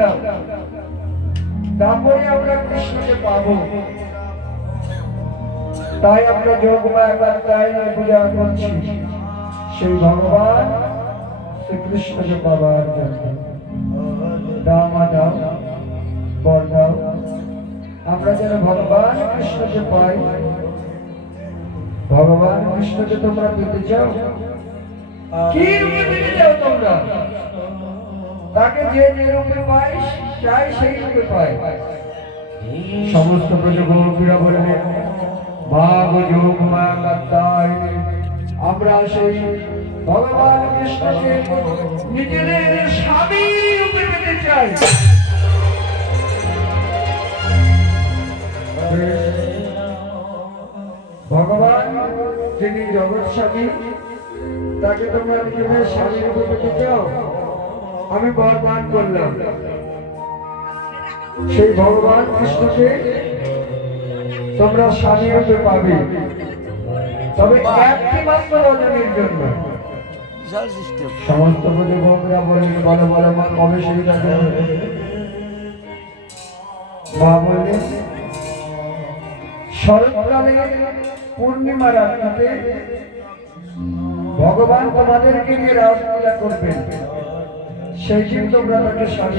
পাচ্ছিলাম, তারপরে আমরা কৃষ্ণকে পাবো। তাই আমরা যোগমায়া কাত্যায়নী পূজা করছি সেই ভগবান শ্রীকৃষ্ণকে পাবার জন্য। দাও মা দাও, বর দাও, আমরা যেন ভগবান কৃষ্ণকে পাই। ভগবান কৃষ্ণকে তোমরা পেতে চাও? কি রূপে পেতে চাও তোমরা? তাকে যে যে রূপে পাই চাই সেই রূপে পাই। সমস্ত ব্রজগোপীরা বললেন, ভাগ যোগমায়া কাত্যায়নী, আমরা সেই ভগবান কৃষ্ণকে নিজেদের স্বামী রূপে পেতে চাই। ভগবান যিনি জগৎ স্বামী, তাকে তোমরা নিজেদের স্বামী রূপে পেতে চাও? আমি বরদান করলাম, সেই ভগবান কৃষ্ণকে তোমরা স্বামী রূপে পাবে, তবে একটি মাত্র রজনীর জন্য। সমস্ত প্রতিবন্ধীরা বললেন, বলো বলো মা, কবে সেই রজনী? মা বললেন, শরৎকালে পূর্ণিমা রাত্রিতে ভগবান তোমাদেরকে নিয়ে রাসলীলা করবেন, সেই দিন তোমরা তাকে স্বামী